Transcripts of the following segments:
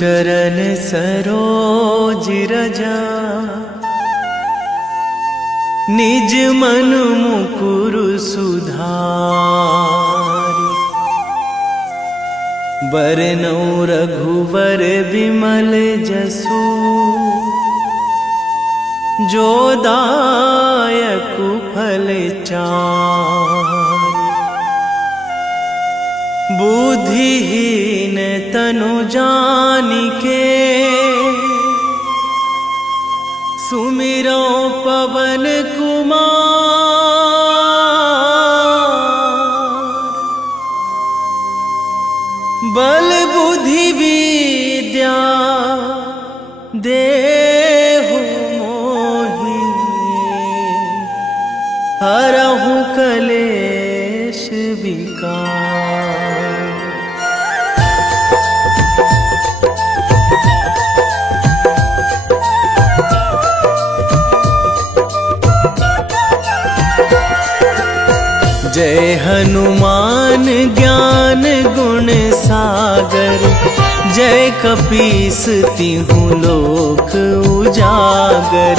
चरण सरोज रजा, निज मन मुकुर सुधारि। बरनौ रघुवर विमल जसु, जो दायक फल चारि। बुद्धिहीन तनु जानिके, सुमिरो पवन कुमार। बल बुद्धि विद्या देहु मोहि, हरहु कलेश विकार। जय हनुमान ज्ञान गुण सागर, जय कपीस तिहुँ लोक उजागर।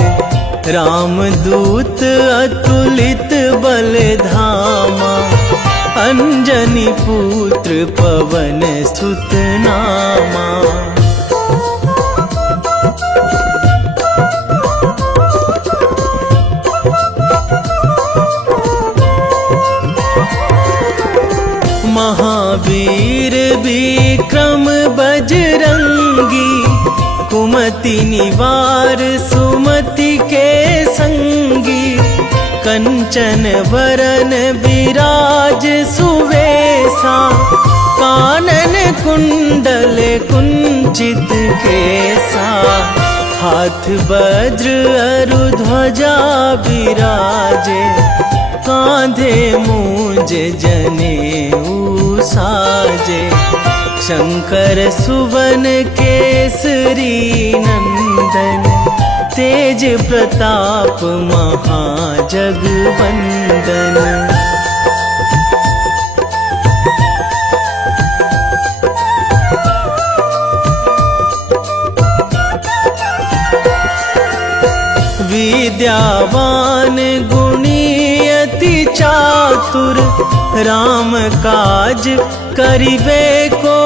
रामदूत अतुलित बल धामा, अंजनी पुत्र पवन सुत नामा। महावीर विक्रम बजरंगी, कुमति निवार सुमति के संगी। कंचन वरन विराज सुवेशा, कानन कुंडल कुंचित केसा। हाथ वज्र अरु ध्वजा विराजे, कांधे मूंज जनेऊ साजे। शंकर सुवन केसरी नंदन, तेज प्रताप महाजगवंदन। विद्यावान गुणी अति चातुर, राम काज करिबे को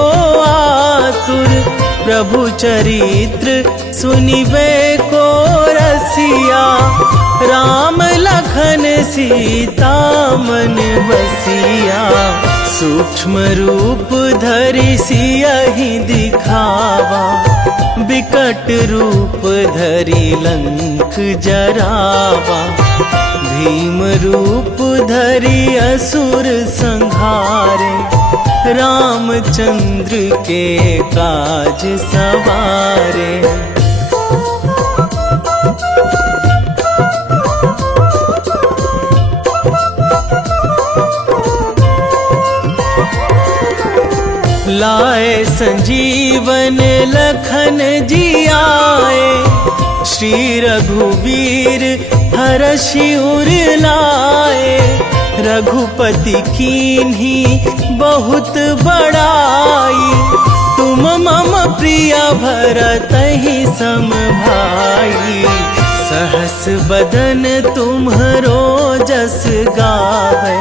आतुर। प्रभु चरित्र सुनिबे को रसिया, राम लखन सीता मन बसिया। सूक्ष्म रूप धरि सियहि दिखावा, बिकट रूप धरि लंक जरावा। भीम रूप धरि असुर संहारे, रामचंद्र के काज सवारे। लाए संजीवन लखन जियाए, श्री रघुवीर हरषि उर लाए। रघुपति कीन्ही बहुत बड़ाई, तुम मम प्रिय भरतहि सम भाई। सहस बदन तुम्हरो जस गावै,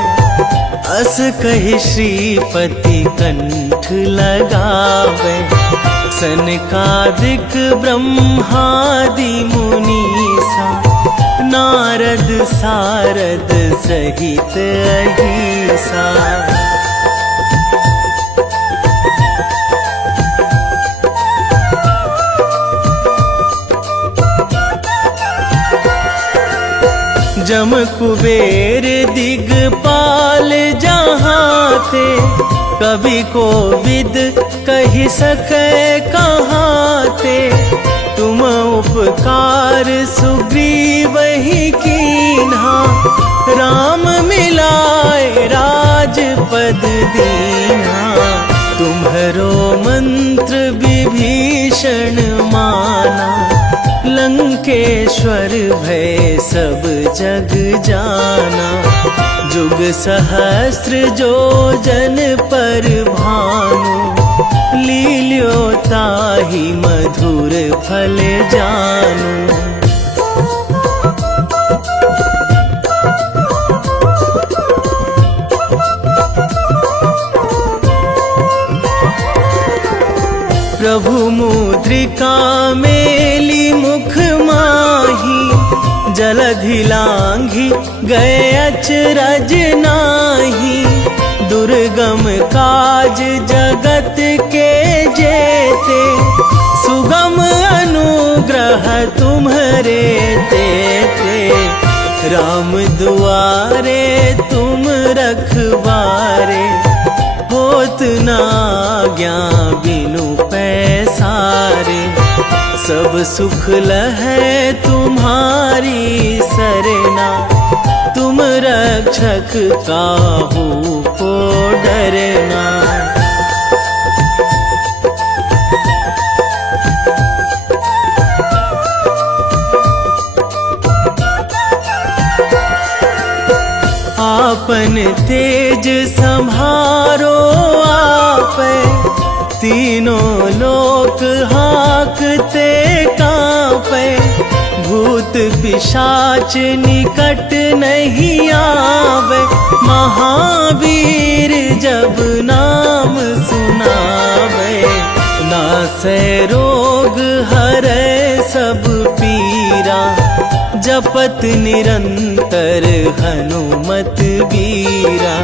अस कहि श्रीपति कंठ लगावै। सनकादिक ब्रह्मादि मुनीसा, नारद सारद सहित अहिसा। जम कुबेर दिगपाल जहाँ थे, कवि कोविद कहि सकै कहाँ थे। तुम उपकार सुग्रीवहि कीन्हा, राम मिलाए राजपद दीन्हा। तुम्हरो मंत्र विभीषण माना, लंकेश्वर भय सब जग जाना। जुग सहस्र जो जन पर भानु, लील्यो ताहि मधुर फल जानू। प्रभु मुद्रिका मेली मुख माही, जलधि लांघी गए अचरज नाही। दुर्गम काज जगत के जेते, सुगम अनुग्रह तुम्हरे तेते। राम दुआरे तुम रखवारे, होत ना आज्ञा बिनु पैसारे। सब सुख लहै तुम्हारी सरना, तुम रक्षक काहू को डरना। आपन तेज संभारो आपै, तीनों लोक हाकते कांपै। भूत पिशाच निकट नहीं आवे, महावीर जब नाम सुनावे। नासै रोग हरै सब पीरा, जपत निरंतर हनुमत बीरा।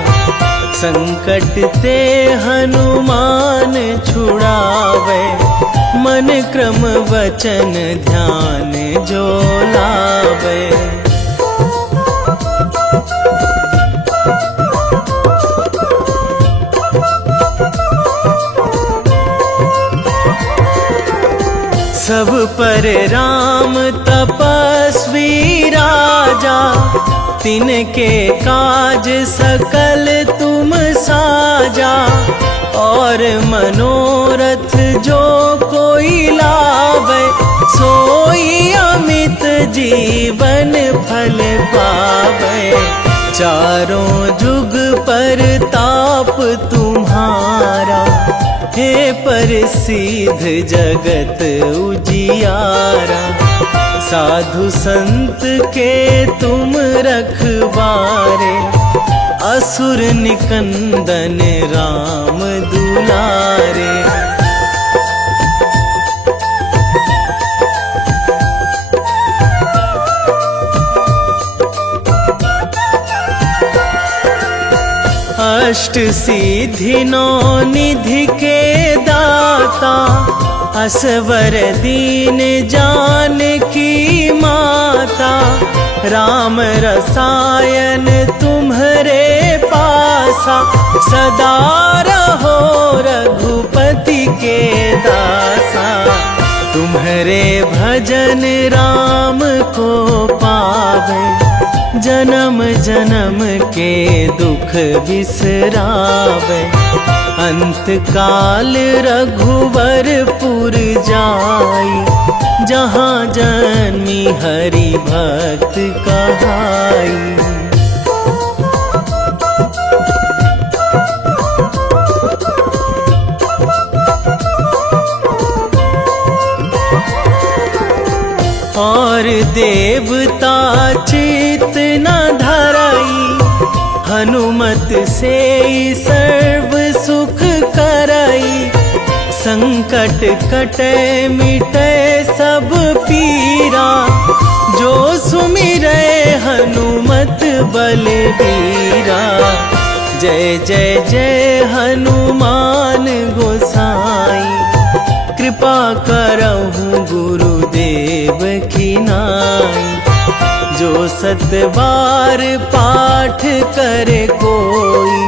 संकट ते हनुमान छुड़ावे, मन क्रम वचन ध्यान जो लावे। सब पर राम तपस्वी राजा, तिनके काज सकल तुम साजा। और मनोरथ जो कोई लावे, सोई अमित जीवन फल पावे। चारों जुग पर ताप तुम्हारा, हे प्रसिद्ध जगत उजियारा। साधु संत के तुम रखवारे, असुर निकंदन राम दुलारे। अष्ट सिद्धि नौ निधि के दाता, असवर दीन जानकी माता। राम रसायन तुम्हरे पासा, सदा रहो रघुपति के दासा। तुम्हरे भजन राम को पावे, जन्म जन्म के दुख बिसरावे। अंत काल रघुवरपुर जाई, जहाँ जन्मी हरि भक्त कहाई। और देवता चित न धराई, हनुमत से सर्व सुख कराई। संकट कटे मिटे सब पीरा, जो सुमिरै हनुमत बलबीरा। जय जय जय हनुमान गोसाई, कृपा करहु गुरुदेव की नाई। जो सत बार पाठ करे कोई,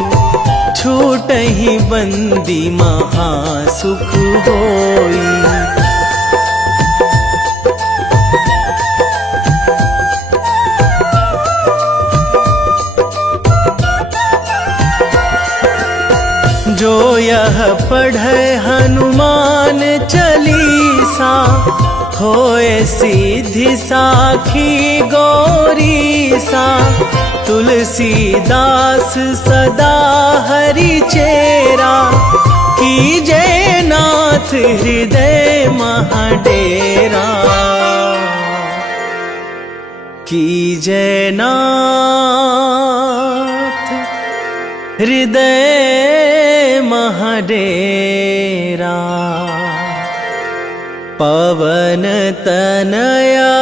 छूटहि बंदी महासुख होई। जो यह पढ़े हनुमान चालीसा, होए सीधी साखी गौरीसा। तुलसीदास सदा हरि चेरा, कीजे नाथ हृदय महाडेरा, कीजे नाथ हृदय महाडेरा। पवन तनया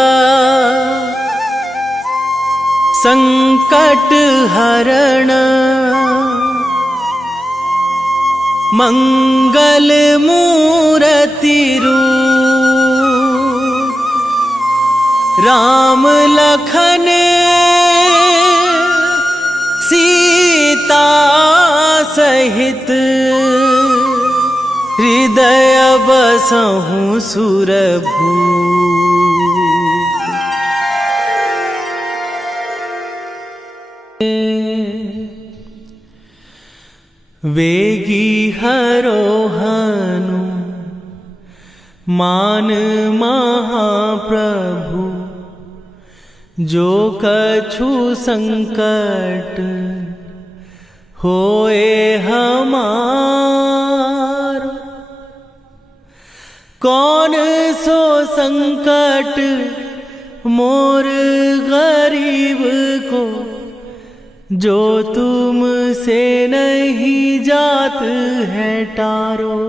संकट हरण, मंगल मूर्ति रूप, राम लखन सीता सहित, हृदय बसहु सुरभूप। वेगी हरोहनु मान महाप्रभु, जो कछु संकट होए हमार। कौन सो संकट मोर गरीब को, जो तुमसे नहीं जात है टारो।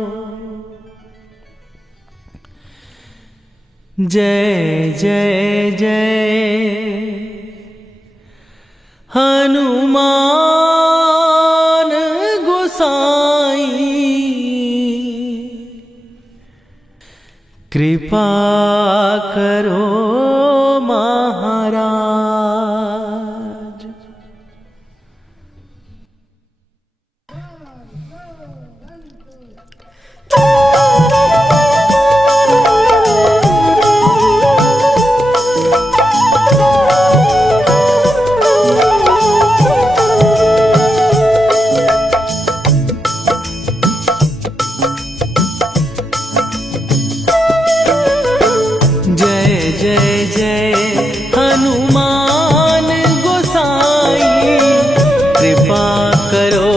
जय जय जय हनुमान गोसाई, कृपा करो महाराज। कृपा करो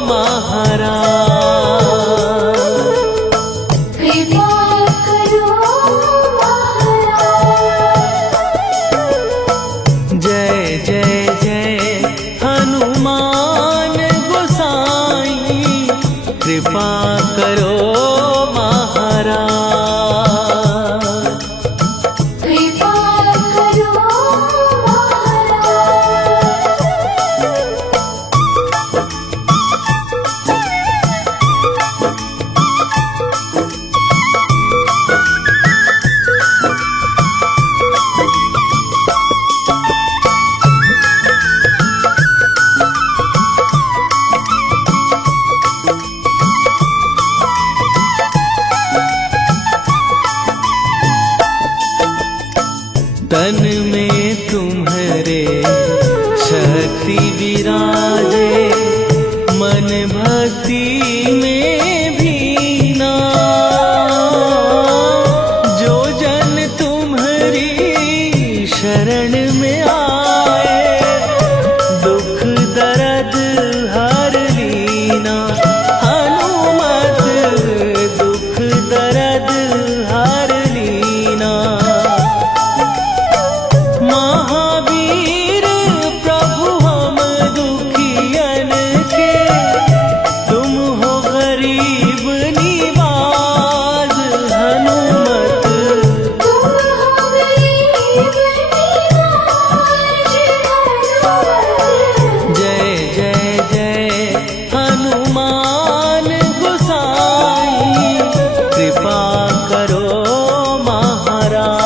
महाराज, कृपा करो तन में तुम्हारे शक्ति विराजे, मन भक्ति में भीना। जो जन तुम्हारी शरण में आए, दुख दर्द हर लीना। हनुमत दुख दर्द हर लीना। महावीर प्रभु हम दुखियन के, तुम हो गरीब निवाज। हनुमत तुम हो गरीब निवाज। जय जय जय हनुमान गोसाई, कृपा करो महाराज।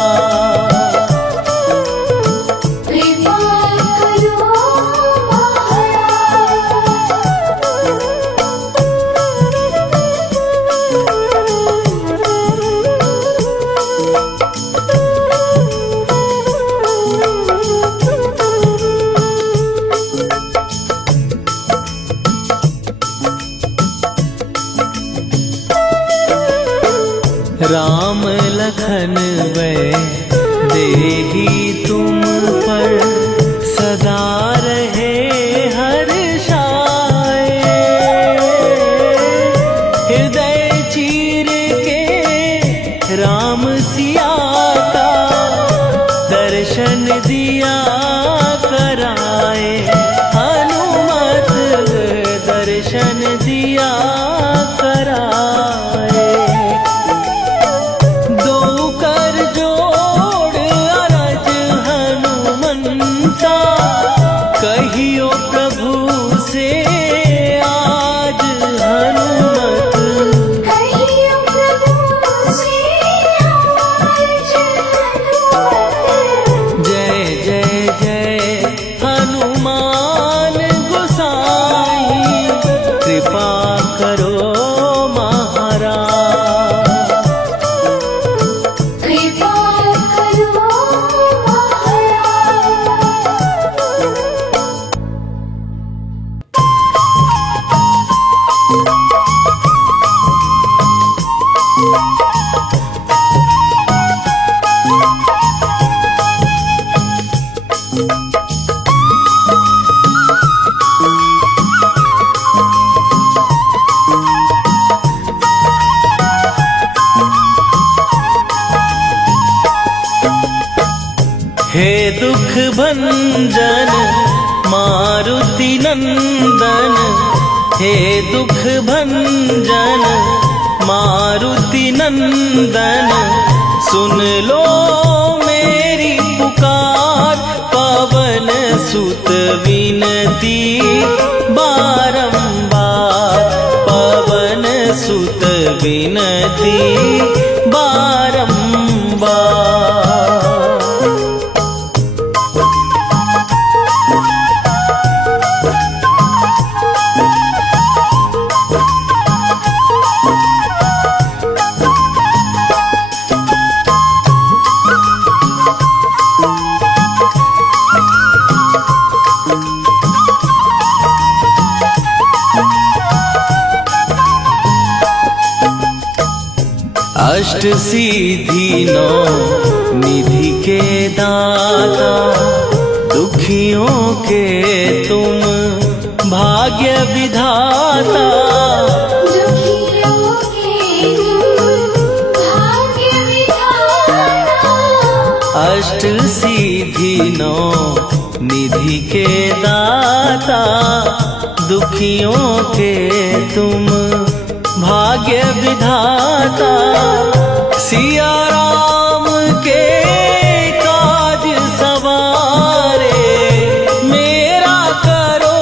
कृपा करो राम लखन वै देही तुम पर, सदा रहे हर्षाए। राम सिया का दर्शन दिया कराए, हनुमत दर्शन दिया कराए। दो कर जोड़ अरज हनुमंता, कहियो प्रभु से आज हनुमत। कहियो प्रभु से आज हनुमत। जय जय जय हनुमान गोसाई, कृपा करो महाराज। कृपा करो हे दुख भंजन मारुति नंदन, हे दुख भंजन मारुति नंदन, सुन लो मेरी पुकार। पवन सुत विनती बारंबार, पवन सुत विनती बारंबार। अष्ट सिद्धि नौ निधि के दाता, दुखियों के तुम भाग्य विधाता। दुखियों के तुम भाग्य विधाता। अष्ट सिद्धि नौ निधि के दाता, दुखियों के तुम भाग्य विधाता। सिया राम के काज सवारे, मेरा करो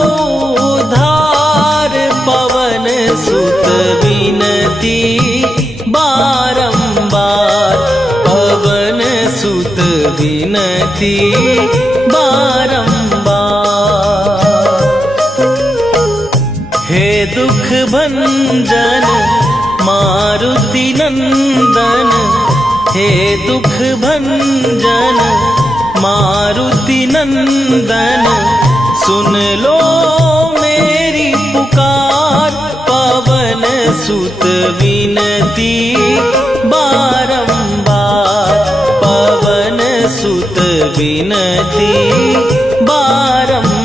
उद्धार। पवन सुत विनती बारंबार, पवन सुत विनती बारंबार। हे दुख भंजन मारुति नंदन, हे दुख भंजन मारुति नंदन, सुन लो मेरी पुकार। पवन सुत विनती बारंबार, पवन सुत विनती बारंबार।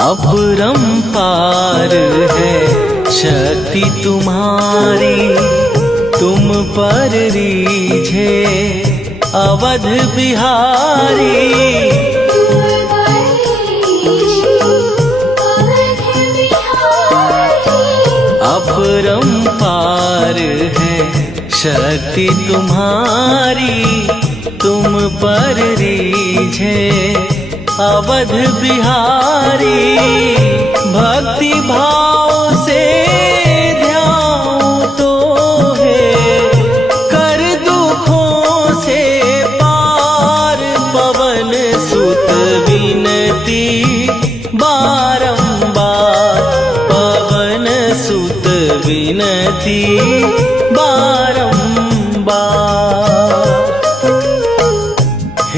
अपरंपार है शक्ति तुम्हारी, तुम पर रीझे अवध बिहारी। अपरंपार है शक्ति तुम्हारी, तुम पर रीझे अवध बिहारी। भक्ति भाव से ध्याऊं तो है, कर दुखों से पार। पवन सुत विनती बारंबार, पवन सुत विनती बारंबार।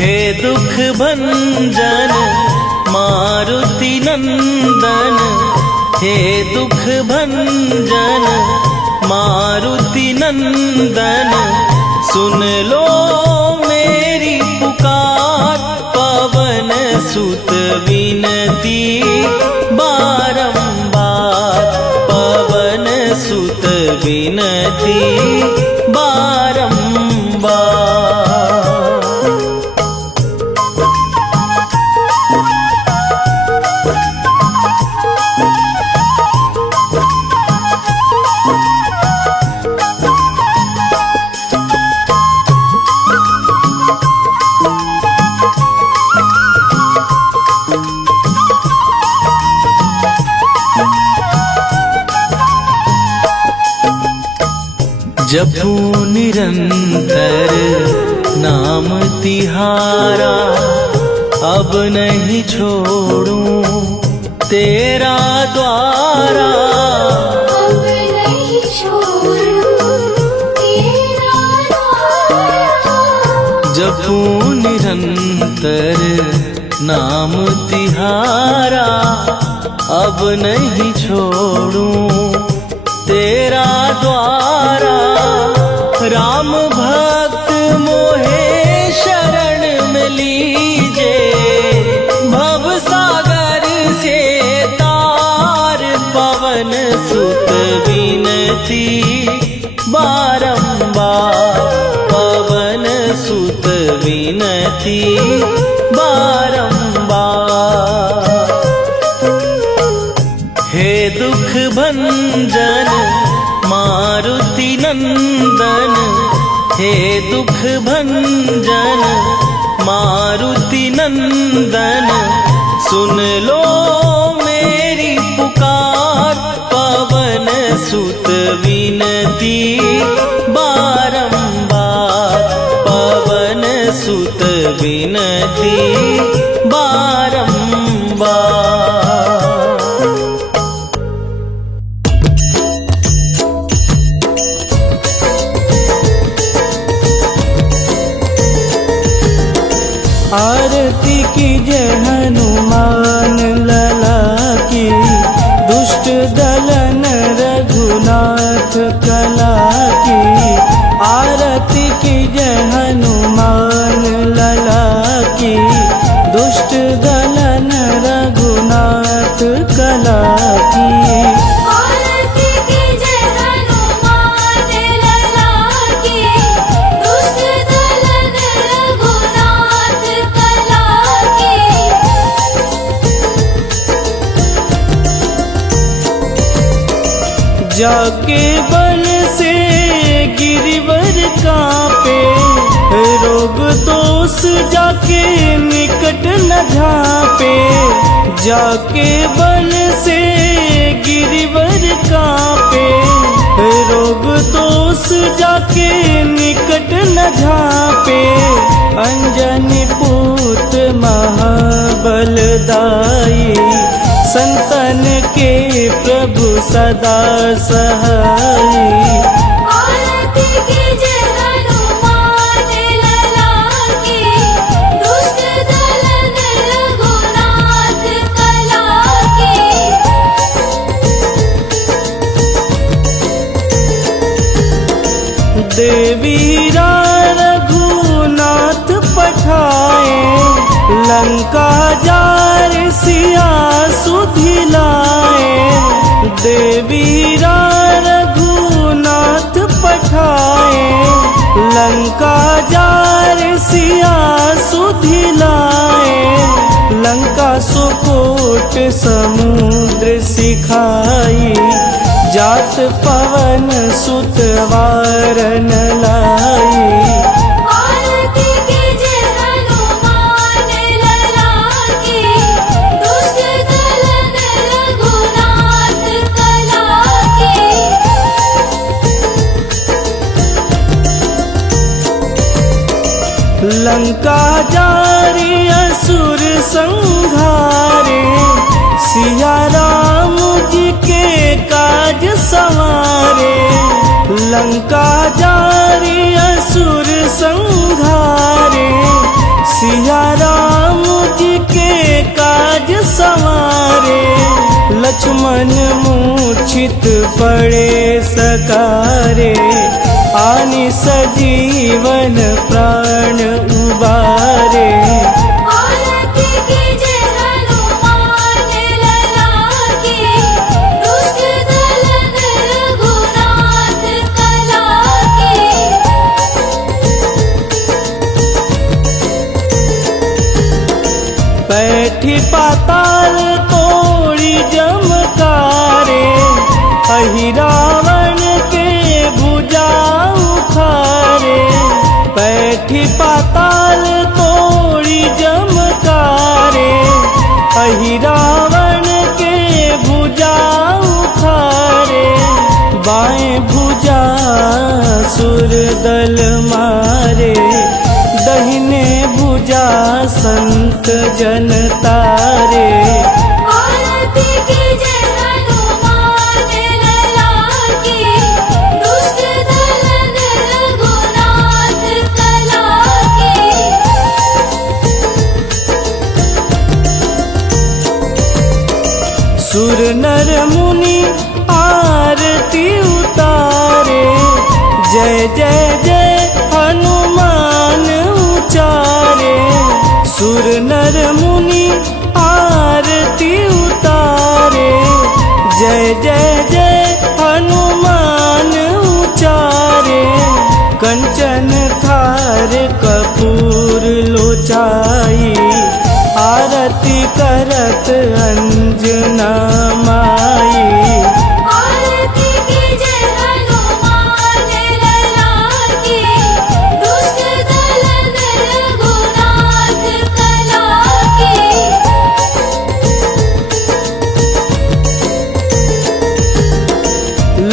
हे दुख भंजन मारुति नंदन, हे दुख भंजन मारुति नंदन, सुन लो मेरी पुकार। पवन सुत विनती बारंबार, पवन सुत विनती बारंबार। जपू निरंतर नाम तिहारा, अब नहीं छोड़ूं तेरा द्वारा। अब नहीं छोड़ूं तेरा द्वारा। जपू निरंतर नाम तिहारा, अब नहीं छोड़ूं तेरा द्वारा। राम भक्त मोहे शरण में लीजे, भव सागर से तार। पवन सुत विनती बारंबार, पवन सुत विनती बारंबार। हे दुख भंजन मारुति नंदन, हे दुख भंजन मारुति नंदन, सुन लो मेरी पुकार। पवन सुत विनती बारंबार, पवन सुत विनती बारंबार। आरती कीजय हनुमान लला की, दुष्ट दलन रघुनाथ कला की। आरती कीजय हनुमान लला की, दुष्ट दलन रघुनाथ कला की। आरती कीजय हनुमान लला की, दुष्ट दलन रघुनाथ कला की। जाके बल से गिरिवर कांपे, रोग दोष जाके निकट न झांपे। जाके बल से गिरिवर कांपे, रोग दोष जाके निकट न झांपे। अंजनी पूत महाबलदाई, संतन के प्रभु सदा सहाई। आरती कीजय हनुमान लला की, दुष्ट दलन रघुनाथ कला की। देवीरा रघुनाथ पठाए, लंका जार सिया सुधिलाए। देवीरा रघुनाथ पठाए, लंका जार सिया सुधिलाए। लंका सुकोट समुद्र सिखाई, जात पवन सुत वारन लाई। आरती कीजय हनुमान लला की, दुष्ट दलन रघुनाथ कला की। लंका जारी असुर संहारे, सिया राम जी के काज संवारे। लंका जारी असुर संहारे, सिया राम जी के काज संवारे, लक्ष्मण मूर्छित पड़े सकारे, आनि सजीवन प्राण उबारे। आरती कीजे हनुमान लला की, दुष्ट दलन रघुनाथ कला की। बैठी पाताल तोड़ी जमकारे, अहि रावण के भुजा उखारे। बैठी पाताल तोड़ी जमकारे, अहि रावण के भुजा उखारे। बाएं भुजा सुर दल मारे, दहिने भुजा संत जन तारे। आरती कीजे हनुमान लला की, दुष्ट दलन रघुनाथ कला की। सुर नर मुनि आरती उतारे, जय जय जय हनुमान उचारे। सुर नर मुनि आरती उतारे, जय जय जय हनुमान उचारे। कंचन थार कपूर लोचाई, आरती करत अंजना माई। आरती कीजे हनुमान लला की, दुष्ट दलन रघुनाथ कला की।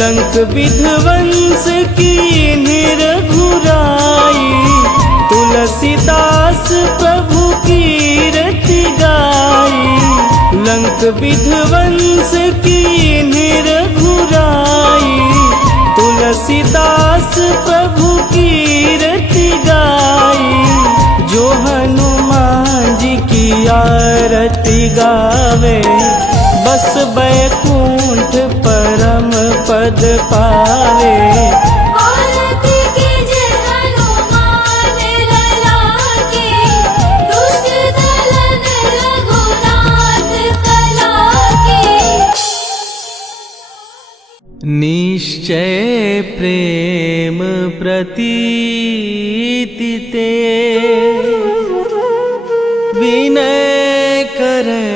लंक विध्वंस की निरघुराई, तुलसीदास प्रभु कीरति गाई। लंक विध्वंस की निरघुराई, तुलसीदास प्रभु कीरति गाई। जो हनुमान जी की आरती गावे, बस बैकुंठ परम पद पावे। आरती कीजे हनुमान लला की, दुष्ट दलन रघुनाथ कला की। निश्चय प्रेम प्रतीति ते, विनय करे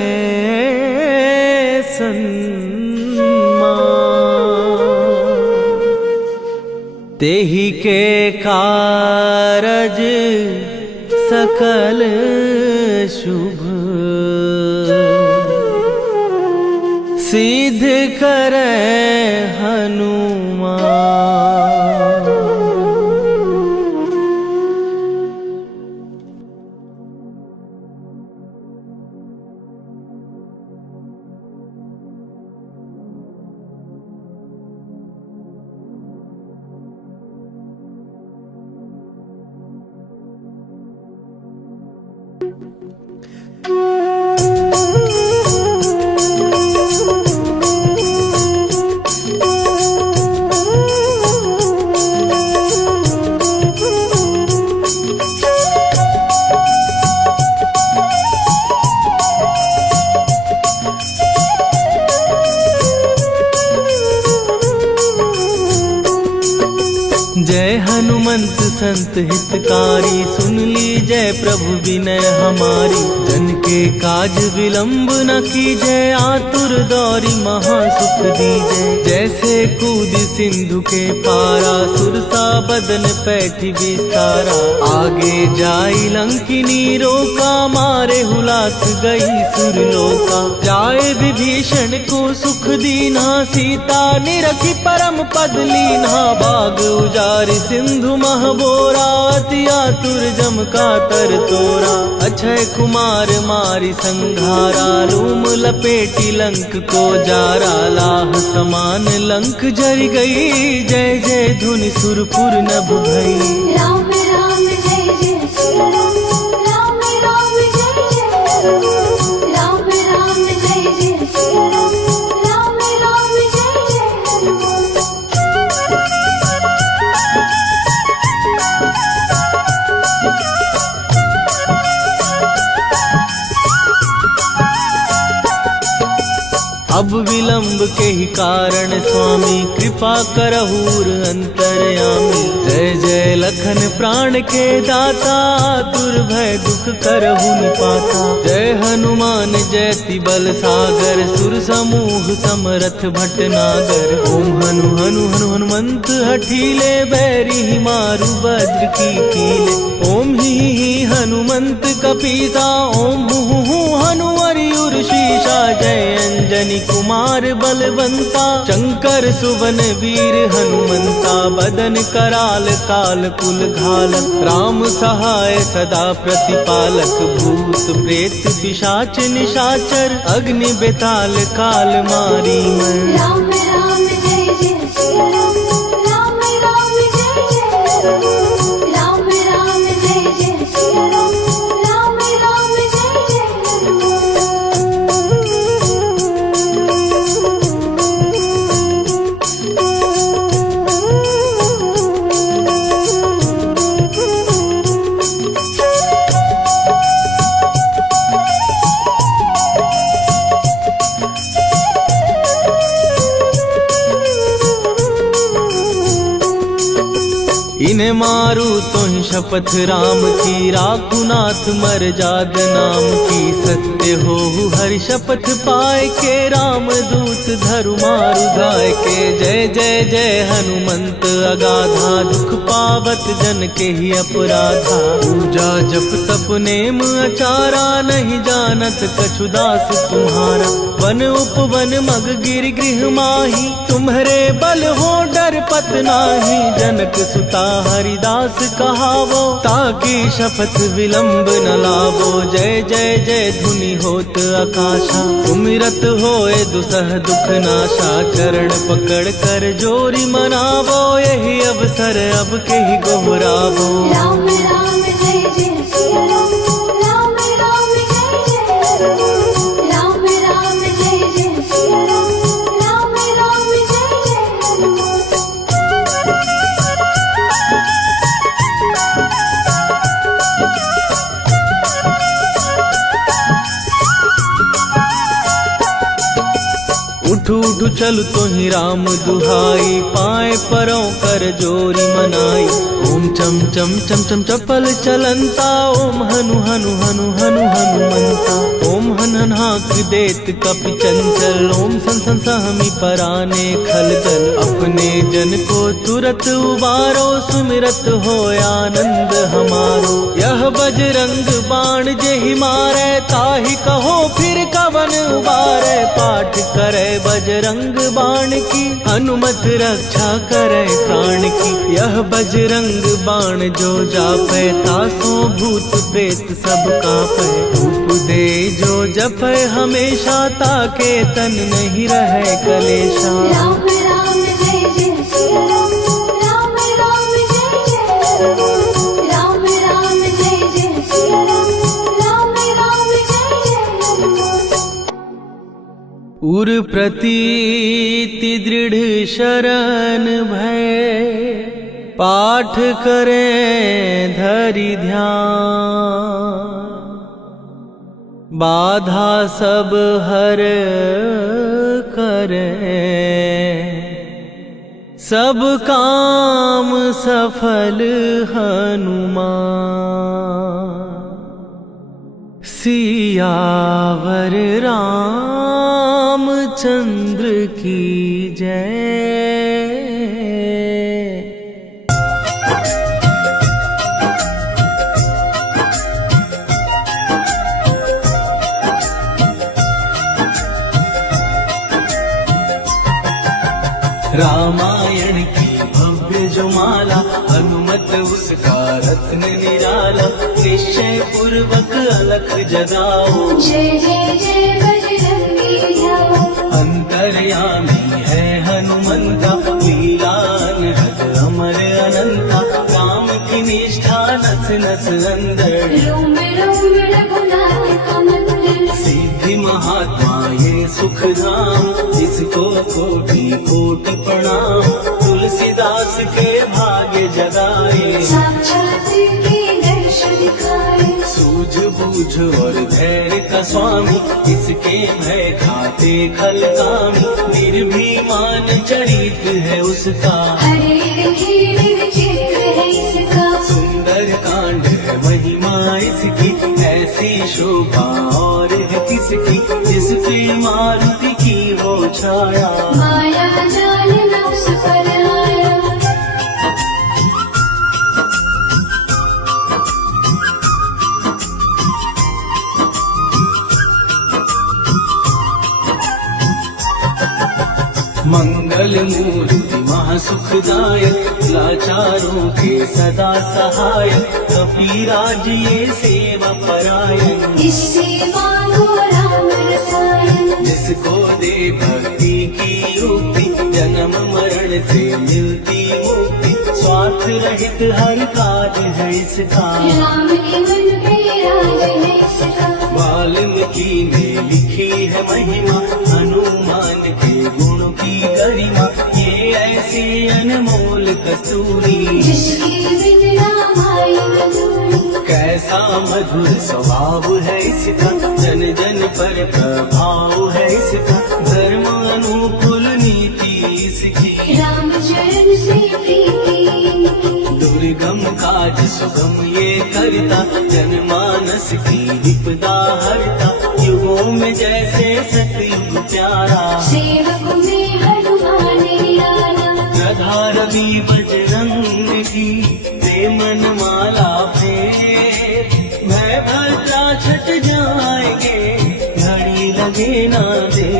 तेहि के कारज सकल शुभ, सिद्ध करे हनुमान। जय हनुमंत संत हितकारी, सुन ली जय प्रभु विनय हमारी। जन के काज विलंब न कीजय, आतुर दौरी महासुख दीजय। जैसे कूद सिंधु के पारा, सुरसा बदन पैठी विस्तारा। आगे जाई लंकिनी रोका, मारे हुलाक गई सुरलोका। जाए विभीषण को सुख दीना, सीता निरखी परम पद लीना। बाग उजारि सिंधु महबोरा, अति आतुर जम का तर तोरा। अक्षय कुमार मारी संघारा, लूम लपेटी लंक को जारा। लाह समान लंक जर गई, जय जय धुनि सुरपुर नभ भई। राम राम जय जय श्री राम, राम अब विलंब के ही कारण स्वामी कृपा करहूर अंतरयामी। जय जय लखन प्राण के दाता दुर्भय दुख करहु निपाता। जय हनुमान जयति बल सागर सुर समूह समरथ भटनागर। ओम हनु हनु हनु हनुमंत हठीले बैरी मारु वज्र की कीले। ओम ही हनुमंत कपीसा ओम हु हनुमरि शीषा। जय अंजनी कुमार बलवंता शंकर सुवन वीर हनुमंता। बदन कराल काल कुल घालक राम सहाय सदा प्रतिपालक। भूत प्रेत पिशाच निशाचर अग्नि बेताल काल मारी मैं। राम राम जय जय सिया राम। राम राम जय जय राम। राम राम जय जय सिया राम। राम राम जय जय इन्हें मारू तो ही शपथ राम की। राखू नाथ मर जाद नाम की। सत्य हो हरि शपथ पाए के। राम दूत धरु मारु धाय के। जय जय जय हनुमंत अगाधा दुख पावत जन के ही अपराधा। पूजा जप तप नेम अचारा नहीं जानत कछु दास तुम्हारा। वन उपवन मग गिर गृह माही तुम्हारे बल हो डर पत नाही। जनक सुता हरिदास कहावो ताकि शपथ विलंब न लावो। जय जय जय धुनि होत आकाशा सुमिरत होए दुसह दुख नाशा। चरण पकड़ कर जोरी मनावो यही अवसर अब के ही गोहरावो। राम राम जय जय सिया राम। राम राम जय जय राम। राम राम जय जय सिया राम। राम राम जय जय राम। उठू उठू चल तो ही राम दुहाई। पाए परों कर जोरी मनाई। ओम चम चम चम चम चपल चलंता। ओम हनु हनु हनु हनु हनुमंता। ओम हन हन हाक देत कपि चंचल। ओम सन सन सहमी पराने खलगल। अपने जन को तुरत उबारो सुमिरत हो आनंद हमारो। यह बजरंग बाण जेहि मारे ताहि कहो फिर कवन उबारे। पाठ करे बजरंग बाण की हनुमत रक्षा करे प्राण की। यह बजरंग बाण जो जापे तासो भूत प्रेत सब कापे। धूप दे जो जपे हमेशा ताके तन नहीं रहे कलेशा। राम राम जय जय सिया राम। राम राम जय जय राम। राम राम जय जय सिया राम। राम राम जय जय राम। उर प्रतीति दृढ़ शरण भय। पाठ करें धरि ध्यान। बाधा सब हर करें। सब काम सफल हनुमान। सियावर रामचंद्र की जय। रामायण की भव्य जो माला। हनुमत उसका रत्न निराला। निश्चय पूर्वक अलख जगाओ। जय जय जय बजरंगी ध्याओ। अंतर्यामी है हनुमंता। लीलान हत अमर अनंता। काम की निष्ठा नस नस अंदर। रोम रोम रघुनाथ का मंदिर। सिद्धि महात्मा ये सुख धाम। जिसको कोटि कोटि प्रणाम। तुलसीदास के भाग्य जगाए। साक्षात के दर्शन दिखाए। सूझ बूझ और धैर्य का स्वामी, इसके भय खाते खलकामी, निर्भीमान चरित्र है उसका, हरे हीर चित्र है इसका, सुंदर कांड है महिमा इसकी, ऐसी शोभा और है किसकी, जिस पे मारुति की हो छाया। माया जाल न उस पर आया। मंगल मूर्ति महासुखदायक, लाचारों के सदा सहायक, कपीराज ये सेवा परायण, इससे मांगो राम रसायन, जिसको दे भक्ति की युक्ति, जन्म मरण से मिलती मुक्ति, स्वार्थ रहित हर काज है इसका, राम के मन पे राज है इसका, वाल्मीकि ने लिखी है महिमा, हनुमान के गुण की गरिमा, ये ऐसी अनमोल कस्तूरी, जिसकी बिन रामाई अधूरी, कैसा मधुर स्वभाव है इसका, जन जन पर प्रभाव है इसका, धर्म अनुकूल नीति इसकी, राम चरण से प्रीति इनकी, दुर्गम काज सुगम ये करता, जनमानस की विपदा हरता, युगों में जैसे सतयुग प्यारा, सेवक में हनुमान निराला, राधा रवि बजरंग की, दे मन माला फेर, भय भद्रा छट जाएंगे, घड़ी लगे ना दे।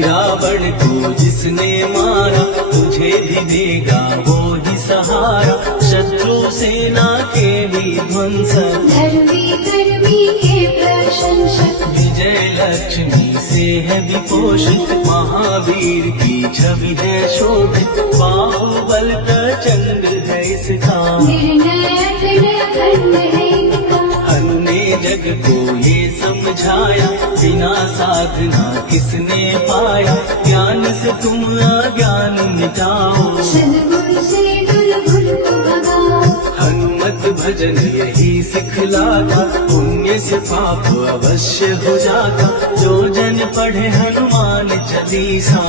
रावण को जिसने मारा, तुझे भी देगा वो ही सहारा, शत्रु सेना के विध्वंसक, धर्मी कर्मी के प्रशंसक, विजय लक्ष्मी से है विपोषित, महावीर की छवि है शोभित, बाहुबल प्रचंड है इसका, निर्णय अखंड है इनका, हमने जग को ये समझाया, बिना साधना किसने पाया, ज्ञान से तुम अज्ञान मिटाओ, सद्गुरु से दुर्गुण को भगाओ, हनुमत भजन यही सिखलाता, पुण्य से पाप अवश्य हो जाता, जो जन पढ़े हनुमान चालीसा,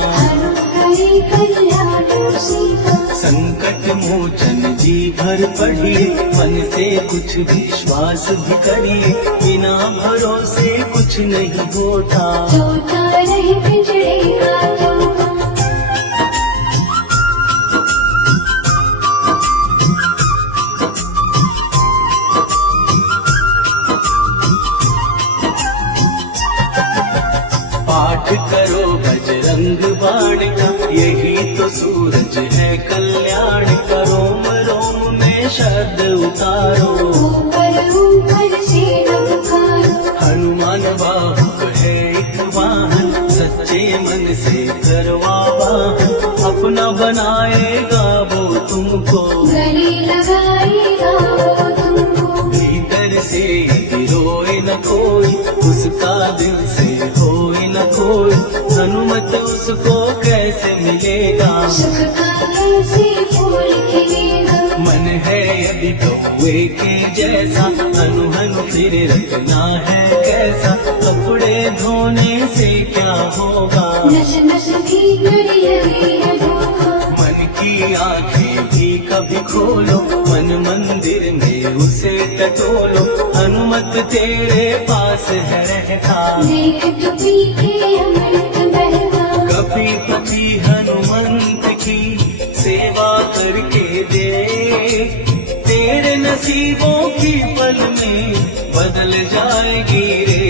हरि कल्याण सीता, संकट मोचन जी भर पढ़िए, मन से कुछ विश्वास भी करिए, बिना भरोसे कुछ नहीं होता, तोता रहे पिंजरे का तोता, पाठ करो बजरंग बाण का, यही तो सूरज है कल्याण का, रोम रोम में शब्द उतारो, ऊपर ऊपर से नमकारो, हनुमान बाहुक है एक वाहन, सच्चे मन से करवा वाहन, अपना बनाएगा वो तुमको, गले लगाएगा वो तुमको, भीतर से यदि रोए न कोई, उसका दिल से होए न कोई, हनुमत उसको कैसे मिलेगा, सुख का कैसे फूल खिलेगा, मन है यदि कौवे के जैसा, हनु हनु फिर रखना है कैसा, कपड़े धोने से क्या होगा, नस नस भीतर लगे है धोखा, मन की आंखें भी कभी खोलो, मन मंदिर में उसे टटोलो, हनुमत तेरे पास है रहता, देख तो पीके अमृत बहता, कपीपति हनुमंत की सेवा करके दे, तेरे नसीबों की पल में बदल जाएगी रे।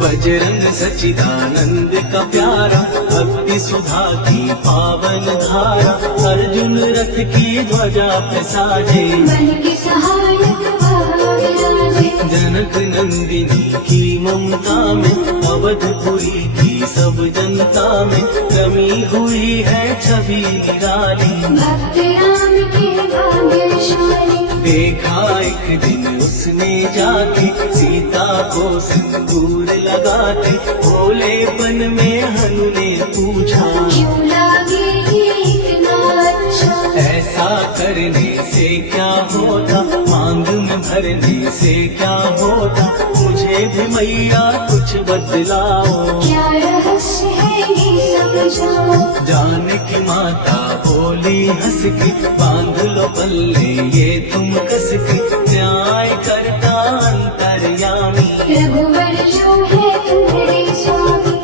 बजरंग सच्चिदानंद का प्यारा, भक्ति सुधा की पावन धारा, अर्जुन रथ की ध्वजा पे साजे, मन के सहायक वह विराजे, जनक नंदिनी की ममता में अवधपुरी की सब जनता में रमी हुई है छवि निराली। भक्त राम के भाग्यशाली देखा एक दिन उसने जाके सीता को सिंदूर लगाते, भोलेपन में हनु ने पूछा क्यों लागे ये इतना अच्छा। ऐसा करने से क्या होता, मांग में भरने से क्या होता, मुझे भी मैया कुछ बतलाओ। क्या रहस्य है ये समझाओ। जानकी माता बोली हंस के, बांध लो पल्ले ये तुम कस के, न्याय करता अंतर्यामी। रघुवर जो है तुम्हारे स्वामी।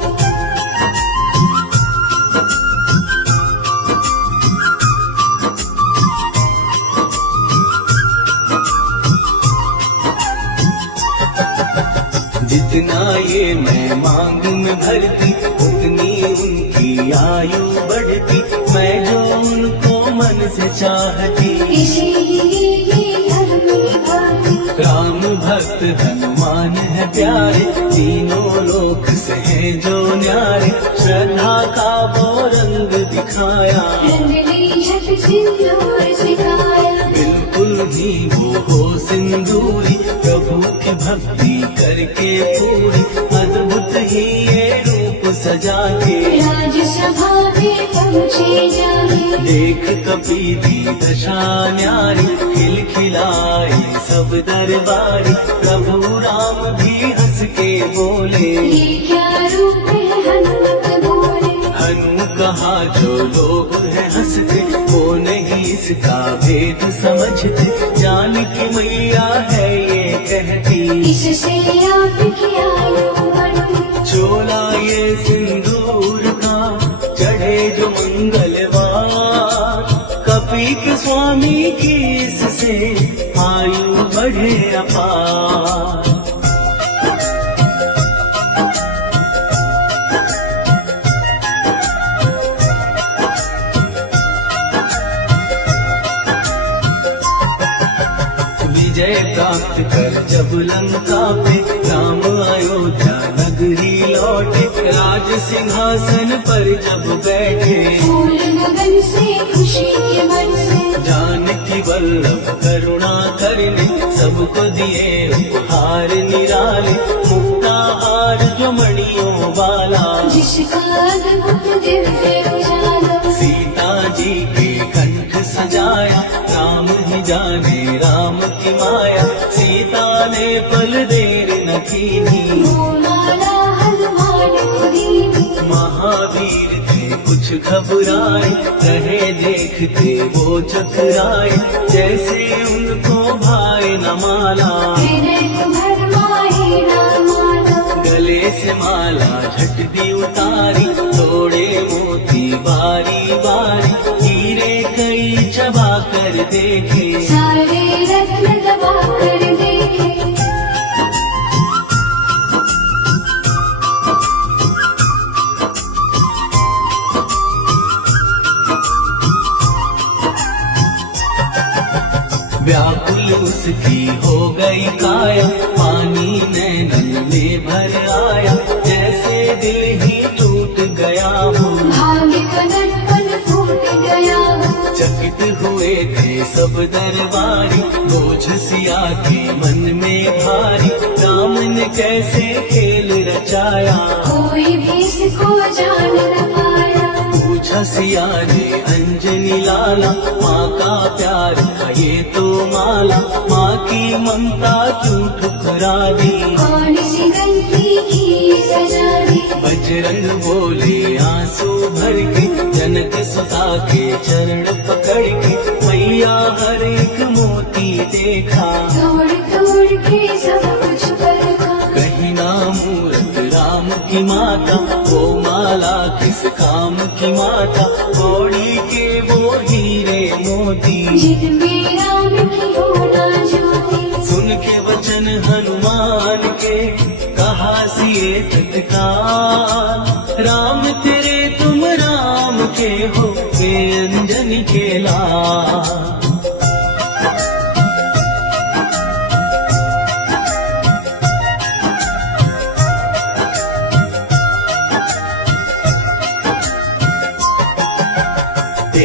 जितना ये मैं मांग में भरती, उतनी उनकी आयु बढ़ती, मैं जो उनको मन से चाहती। इसीलिए धर्म निभाती। राम भक्त हनुमान है प्यारे, तीनों लोक से है जो न्यारे, श्रद्धा का वो रंग दिखाया। रंग ली झट सिंदूर सिखाया। बिल्कुल भी वो हो सिंदूरी, प्रभु की भक्ति करके पूरी, अद्भुत ही ये रूप सजा के। राजसभा में पहुँचे जाए। देख कपी दी दशा न्यारी, खिलखिलाई सब दरबारी, प्रभु राम भी हंस के बोले। ये क्या रूप है हनुमत बोले। हनु कहा जो लोग हैं हंसते, वो नहीं इसका भेद समझते, जानकी मैया है ये कहती। इससे आपकी आयु बढ़ती। चोला ये सिंदूर का चढ़े जो मंगलवार, कपी के स्वामी की इससे आयु बढ़े अपार। विजय प्राप्त कर जब लंका पे, राम अयोध्या नगरी लौटे, राज सिंहासन पर जब बैठे। फूल गगन से खुशी के मन से। जानकी वल्लभ करुणा करने, सबको दिए उपहार निराले, मुक्ता हार जो मणियों वाला, जिसका अद्भुत दिव्य उजाला। सीता जी के कंठ सजाया, राम ही जाने राम की माया, सीता ने पल देर न कीनी। वो माला हनुमान को दीनी। महावीर थे कुछ घबराए, रहे देखते वो चकराए, जैसे उनको भाई न माला। हृदय को भरमाए ना माला। गले से माला झट दी उतारी, तोड़े मोती बारी बारी, हीरे कई चबा कर देखे। सारे रत्न दबा कर देखे। व्याकुल उसकी हो गई काया, पानी नैनन में भर आया, जैसे दिल ही टूट गया हो। भाग्य का दर्पण फूट गया हो। चकित हुए थे सब दरबारी, बोझ सिया के मन में भारी, राम ने कैसे खेल रचाया। कोई भी इसको जान न पाया। पूछा सिया ने अंजनी लाला, माँ का प्यार ये तो माला, माँ की ममता क्यों ठुकरा दी। कौन सी गलती की सजा दी। बजरंग बोले आंसू भर के, जनक सुता के चरण पकड़ के, मैया हर एक मोती देखा। तोड़ तोड़ के सब कुछ परखा। कहीं ना मूरत राम की माता, वो माला किस काम की माता, कौड़ी के वो हीरे मोती। जिनमें राम की होना ज्योति। सुन के वचन हनुमान के, कहा सिए तत्काल, राम तेरे तुम राम के हो के अंजनी के लाल।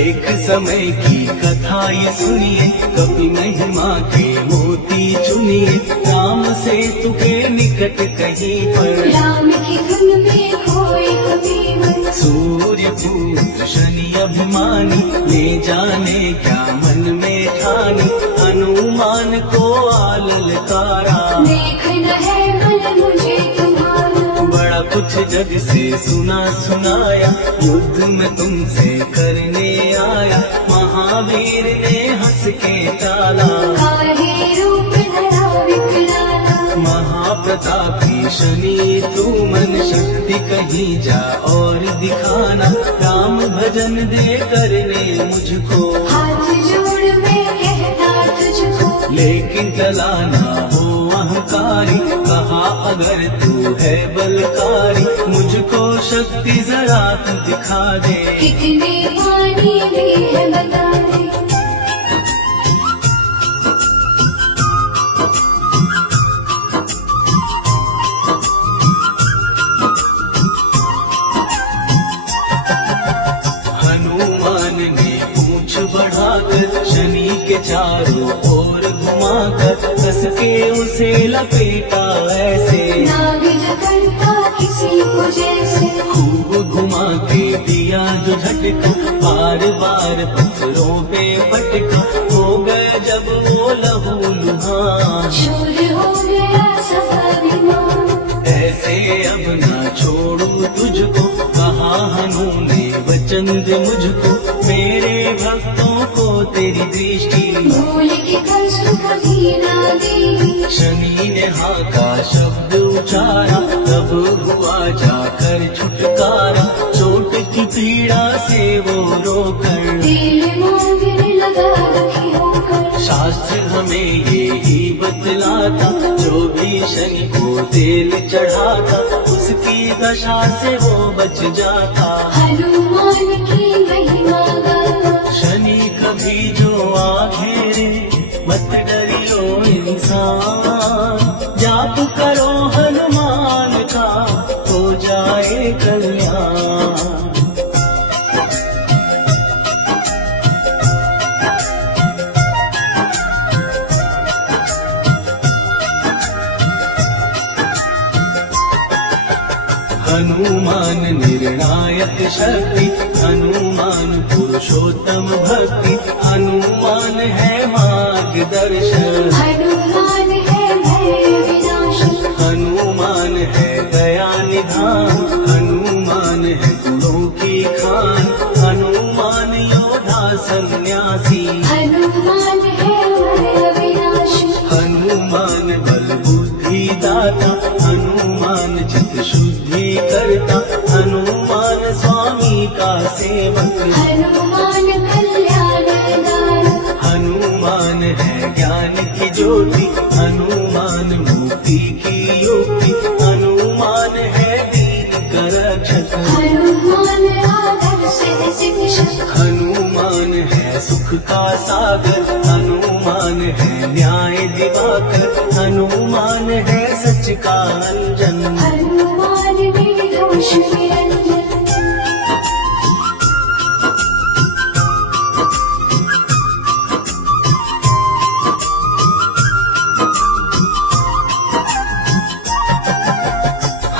एक समय की कथा ये सुनिए, कभी महिमा के मोती चुनिए, राम सेतु के निकट कहीं पर राम की धुन में खोए कभी मन। सूर्य पुत्र शनि अभिमानी, ले जाने क्या मन में ठानी, हनुमान को आललकारा। देख न है मन मुझे तुम्हारा, बड़ा कुछ जग से सुना सुनाया, युद्ध में तुमसे करने आया, महावीर ने हंस के टाला। काहे रूप धरा विकराला, महाप्रतापी शनि तू मन शक्ति कहीं जा और दिखाना, राम भजन दे करने मुझको। हाथ जोड़ मैं कहता तुझको, लेकिन टला ना हो अहंकारी, कहा अगर तू है बलकारी, मुझको शक्ति जरा तू दिखा दे। कितने पानी भी है बता दे। हनुमान ने पूंछ बढ़ाकर शनि के चारों ओर घुमाकर, कस के उसे लपेटा ऐसे, नाग करता किसी को जैसे। खूब घुमा के दिया जो झटका, बार बार पत्थरों पे पटका, हो गए जब वो लहू लुहान। शूर हो गया सब अभिमान, ऐसे अब ना छोड़ू तुझको, कहा हनु ने वचन दे मुझको, मेरे भक्तों को तेरी दृष्टि। भूल के कष्ट कभी ना देगी, शनि ने हाँ का शब्द उचारा, तब हुआ जाकर छुटकारा, चोट की पीड़ा से वो रोकर दिल मांगने लगा दुखी होकर। शास्त्र हमें ये ही बतलाता, जो भी शनि को तेल चढ़ाता, उसकी दशा से वो बच जाता। हनुमान की महिमा गाता, शनि कभी जो आघेरे, मत डरियो इंसान, जाप करो हनुमान का, हो जाए कल्याण। हनुमान निर्णायक शक्ति, हनुमान पुरुषोत्तम भक्ति, हनुमान है मार्गदर्शन, हनुमान है भय विनाशी। हनुमान है दया निधान, हनुमान है गुणों की खान, हनुमान योद्धा सन्यासी, हनुमान है भय विनाशी। हनुमान बल बुद्धि दाता, हनुमान चित शुद्धि करता, हनुमान स्वामी का सेवक, हनुमान कल्याणदाता, हनुमान है ज्ञान की ज्योति, हनुमान मुक्ति की युक्ति, हनुमान है दीन का रक्षक, हनुमान आदर्श है शिक्षक। हनुमान है सुख का सागर, हनुमान है न्याय दिवाकर, हनुमान है सच का अंजन। हनुमान निर्दोष निरंजन,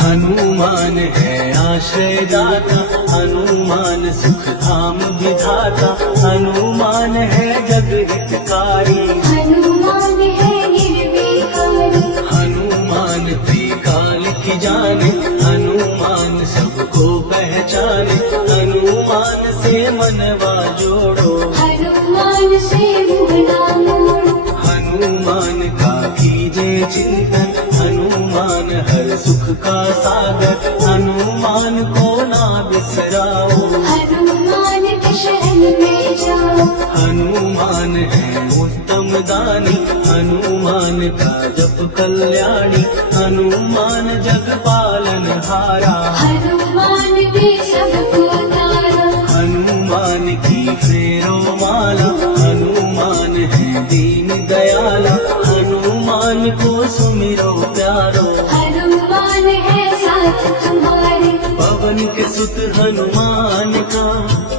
हनुमान है आश्रयदाता, हनुमान सुख धाम विधाता, हनुमान है जग हितकारी, हनुमान है निर्विकारी। हनुमान त्रिकाल की जाने, हनुमान सबको पहचाने, हनुमान से मनवा जोड़ो, हनुमान से मुँह ना मोड़ो। हनुमान का कीजे चिंतन, हनुमान हर सुख का सागर, हनुमान को ना बिसराओ, हनुमान के शरण में जाओ। हनुमान है उत्तम दानी, हनुमान का जप कल्याणी, हनुमान जग पालन हारा, हनुमान ने सबको तारा। हनुमान की फेरो माला, हनुमान है दीन दयाला, हनुमान को सुमिरो प्यारो, हनुमान है साथ तुम्हारे। पवन के सुत हनुमान का,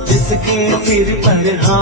जिस के सिर पर हाथ